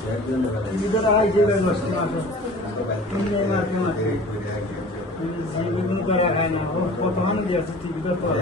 इधर आ ये बैल मस्त मार हमने मार के मार ये भी मुँह कर रखा है ना वो तो हम दिया थी इधर पर